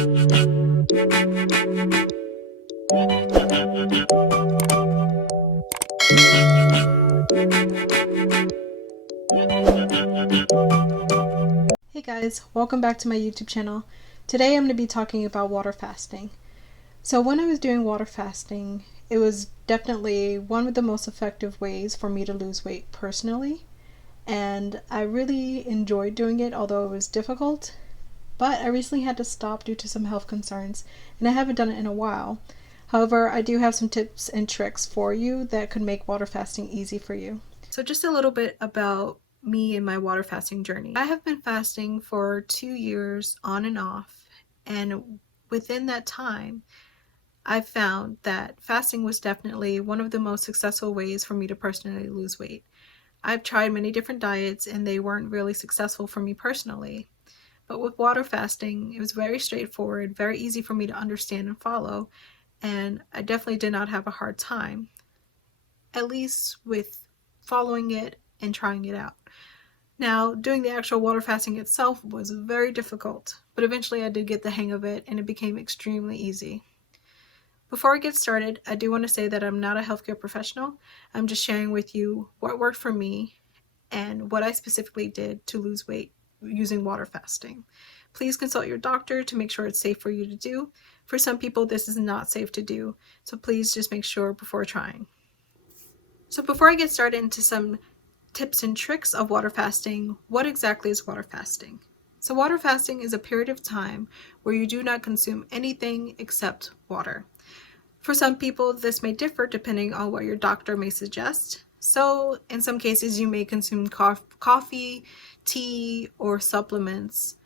Hey guys, welcome back to my YouTube channel. Today I'm going to be talking about water fasting. So when I was doing water fasting, it was definitely one of the most effective ways for me to lose weight personally. And I really enjoyed doing it, although it was difficult. But I recently had to stop due to some health concerns, and I haven't done it in a while. However, I do have some tips and tricks for you that could make water fasting easy for you. So just a little bit about me and my water fasting journey. I have been fasting for 2 years on and off, and within that time I found that fasting was definitely one of the most successful ways for me to personally lose weight. I've tried many different diets and they weren't really successful for me personally. But with water fasting, it was very straightforward, very easy for me to understand and follow, and I definitely did not have a hard time, at least with following it and trying it out. Now, doing the actual water fasting itself was very difficult, but eventually I did get the hang of it and it became extremely easy. Before I get started, I do want to say that I'm not a healthcare professional. I'm just sharing with you what worked for me and what I specifically did to lose weight using water fasting. Please consult your doctor to make sure it's safe for you to do. For some people, this is not safe to do, so please just make sure before trying. So before I get started into some tips and tricks of water fasting, what exactly is water fasting? So water fasting is a period of time where you do not consume anything except water. For some people, this may differ depending on what your doctor may suggest. So in some cases, you may consume coffee, tea, or supplements,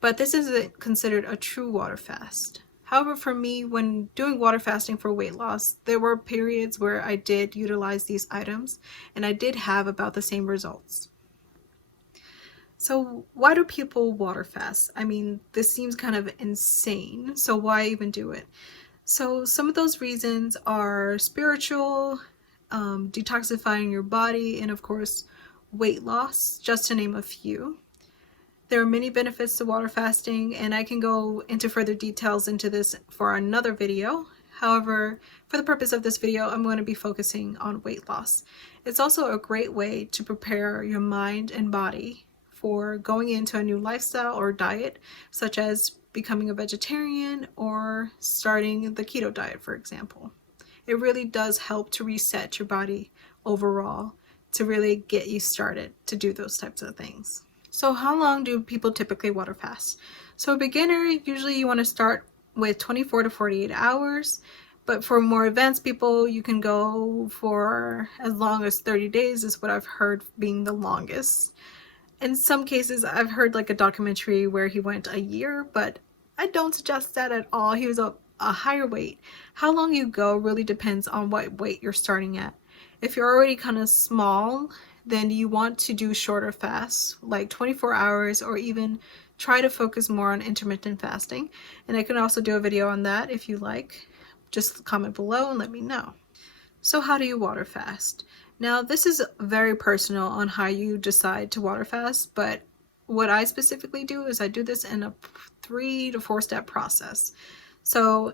but this isn't considered a true water fast. However, for me, when doing water fasting for weight loss, there were periods where I did utilize these items and I did have about the same results. So why do people water fast? I mean, this seems kind of insane, so why even do it? So some of those reasons are spiritual, detoxifying your body, and of course, weight loss, just to name a few. There are many benefits to water fasting, and I can go into further details into this for another video. However, for the purpose of this video, I'm going to be focusing on weight loss. It's also a great way to prepare your mind and body for going into a new lifestyle or diet, such as becoming a vegetarian or starting the keto diet, for example. It really does help to reset your body overall to really get you started to do those types of things. So how long do people typically water fast? So a beginner, usually you want to start with 24 to 48 hours, but for more advanced people, you can go for as long as 30 days is what I've heard being the longest. In some cases, I've heard like a documentary where he went a year, but I don't suggest that at all. He was a higher weight. How long you go really depends on what weight you're starting at. If you're already kind of small, then you want to do shorter fasts, like 24 hours, or even try to focus more on intermittent fasting. And I can also do a video on that if you like. Just comment below and let me know. So how do you water fast? Now, this is very personal on how you decide to water fast, but what I specifically do is I do this in a 3 to 4 step process. So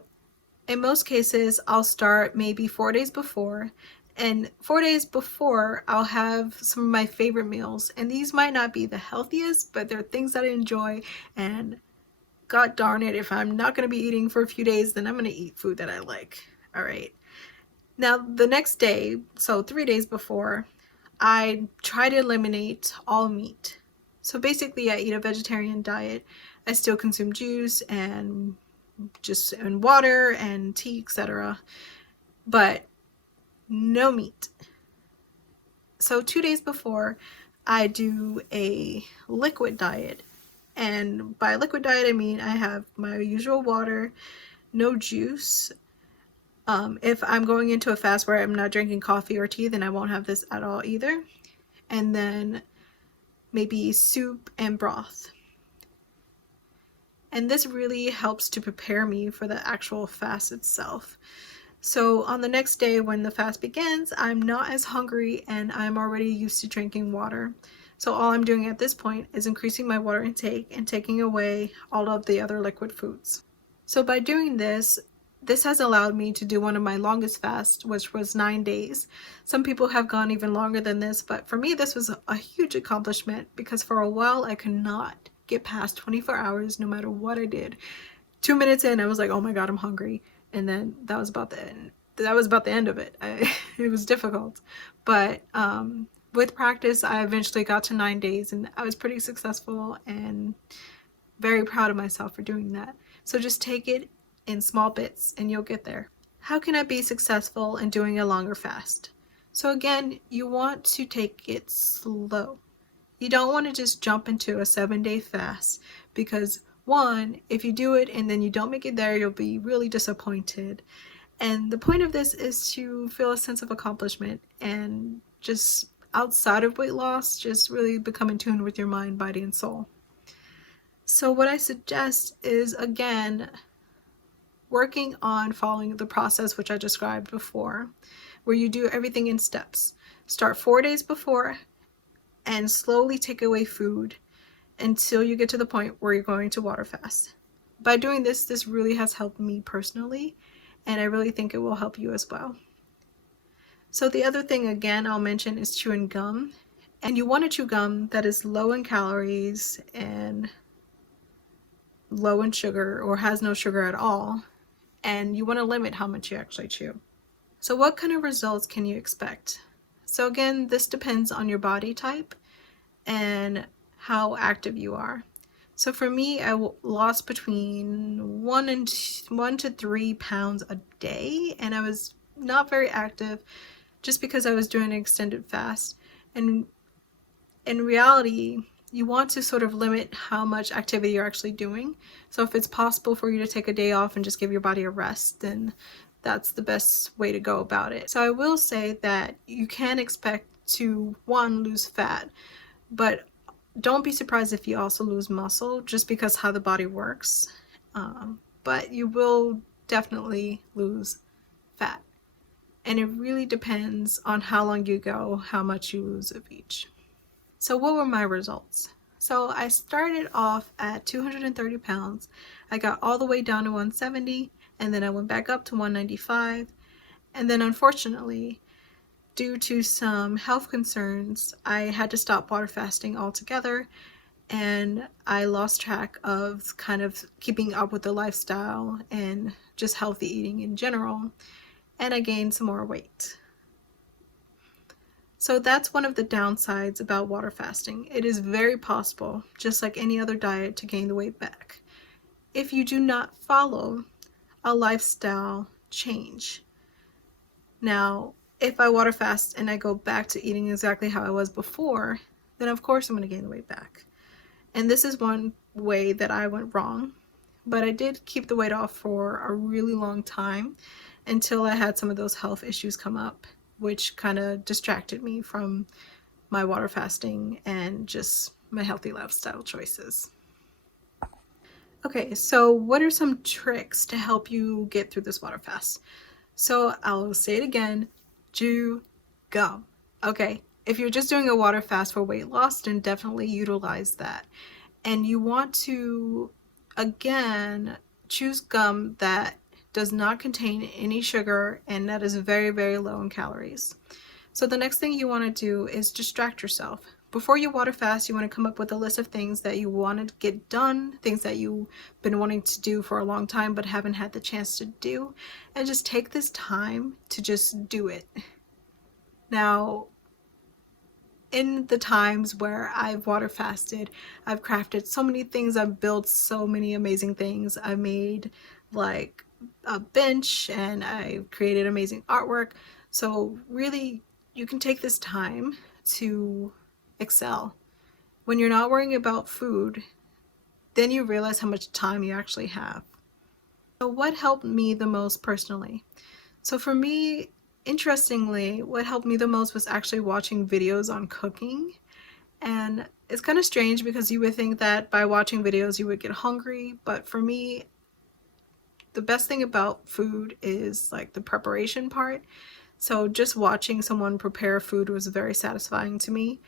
in most cases, I'll start maybe 4 days before, and 4 days before I'll have some of my favorite meals, and these might not be the healthiest, but they're things that I enjoy, and god darn it, if I'm not going to be eating for a few days, then I'm going to eat food that I like. All right. Now the next day, so 3 days before, I try to eliminate all meat. So basically I eat a vegetarian diet. I still consume juice and water and tea, etc., but no meat. So 2 days before, I do a liquid diet, and by liquid diet I mean I have my usual water, no juice. If I'm going into a fast where I'm not drinking coffee or tea, then I won't have this at all either. And then maybe soup and broth. And this really helps to prepare me for the actual fast itself. So on the next day when the fast begins, I'm not as hungry and I'm already used to drinking water. So all I'm doing at this point is increasing my water intake and taking away all of the other liquid foods. So by doing this, this has allowed me to do one of my longest fasts, which was 9 days. Some people have gone even longer than this, but for me, this was a huge accomplishment because for a while I could not get past 24 hours no matter what I did. 2 minutes in, I was like, oh my God, I'm hungry. And then that was about the end. That was about the end of it. It was difficult. But with practice, I eventually got to 9 days and I was pretty successful and very proud of myself for doing that. So just take it in small bits and you'll get there. How can I be successful in doing a longer fast? So again, you want to take it slow. You don't want to just jump into a 7-day fast because one, if you do it and then you don't make it there, you'll be really disappointed. And the point of this is to feel a sense of accomplishment and just outside of weight loss, just really become in tune with your mind, body, and soul. So what I suggest is, again, working on following the process which I described before, where you do everything in steps. Start 4 days before and slowly take away food until you get to the point where you're going to water fast. By doing this, this really has helped me personally, and I really think it will help you as well. So the other thing, again, I'll mention is chewing gum. And you want to chew gum that is low in calories and low in sugar or has no sugar at all, and you want to limit how much you actually chew. So what kind of results can you expect? So again, this depends on your body type and how active you are. So for me, I lost between 1 to 3 pounds a day, and I was not very active just because I was doing an extended fast. And in reality, you want to sort of limit how much activity you're actually doing. So if it's possible for you to take a day off and just give your body a rest, then that's the best way to go about it. So I will say that you can expect to, one, lose fat, but don't be surprised if you also lose muscle just because how the body works. But you will definitely lose fat. And it really depends on how long you go, how much you lose of each. So what were my results? So I started off at 230 pounds. I got all the way down to 170, and then I went back up to 195. And then unfortunately, due to some health concerns, I had to stop water fasting altogether, and I lost track of kind of keeping up with the lifestyle and just healthy eating in general, and I gained some more weight. So that's one of the downsides about water fasting. It is very possible, just like any other diet, to gain the weight back if you do not follow a lifestyle change. Now, if I water fast and I go back to eating exactly how I was before, then of course I'm going to gain the weight back. And this is one way that I went wrong, but I did keep the weight off for a really long time until I had some of those health issues come up, which kind of distracted me from my water fasting and just my healthy lifestyle choices. Okay, so what are some tricks to help you get through this water fast? So I'll say it again, chew gum. Okay, if you're just doing a water fast for weight loss, then definitely utilize that. And you want to, again, choose gum that does not contain any sugar and that is very, very low in calories. So the next thing you want to do is distract yourself. Before you water fast, you want to come up with a list of things that you want to get done, things that you've been wanting to do for a long time but haven't had the chance to do, and just take this time to just do it. Now, in the times where I've water fasted, I've crafted so many things, I've built so many amazing things. I made like a bench and I created amazing artwork. So really, you can take this time to excel. When you're not worrying about food, then you realize how much time you actually have. So what helped me the most personally? So for me, interestingly, what helped me the most was actually watching videos on cooking. And it's kind of strange because you would think that by watching videos you would get hungry, but for me, the best thing about food is like the preparation part. So just watching someone prepare food was very satisfying to me.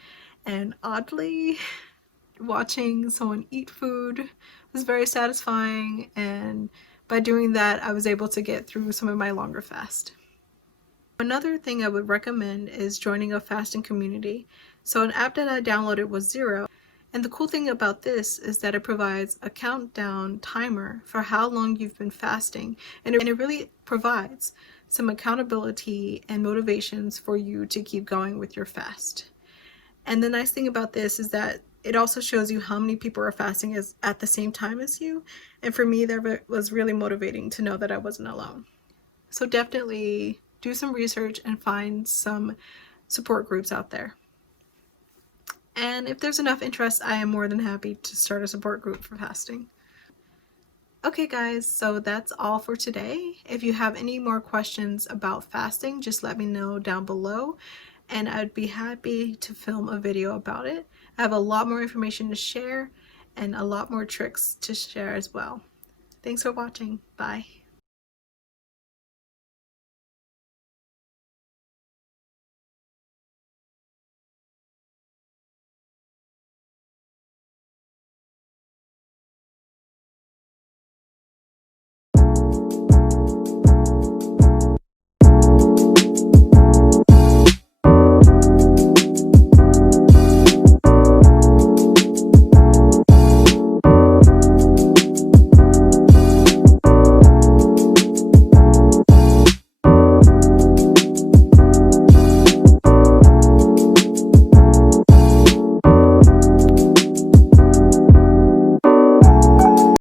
And oddly, watching someone eat food was very satisfying. And by doing that, I was able to get through some of my longer fasts. Another thing I would recommend is joining a fasting community. So an app that I downloaded was Zero. And the cool thing about this is that it provides a countdown timer for how long you've been fasting. And it really provides some accountability and motivations for you to keep going with your fast. And the nice thing about this is that it also shows you how many people are fasting at the same time as you. And for me, that was really motivating to know that I wasn't alone. So definitely do some research and find some support groups out there. And if there's enough interest, I am more than happy to start a support group for fasting. Okay guys, so that's all for today. If you have any more questions about fasting, just let me know down below and I'd be happy to film a video about it. I have a lot more information to share and a lot more tricks to share as well. Thanks for watching. Bye.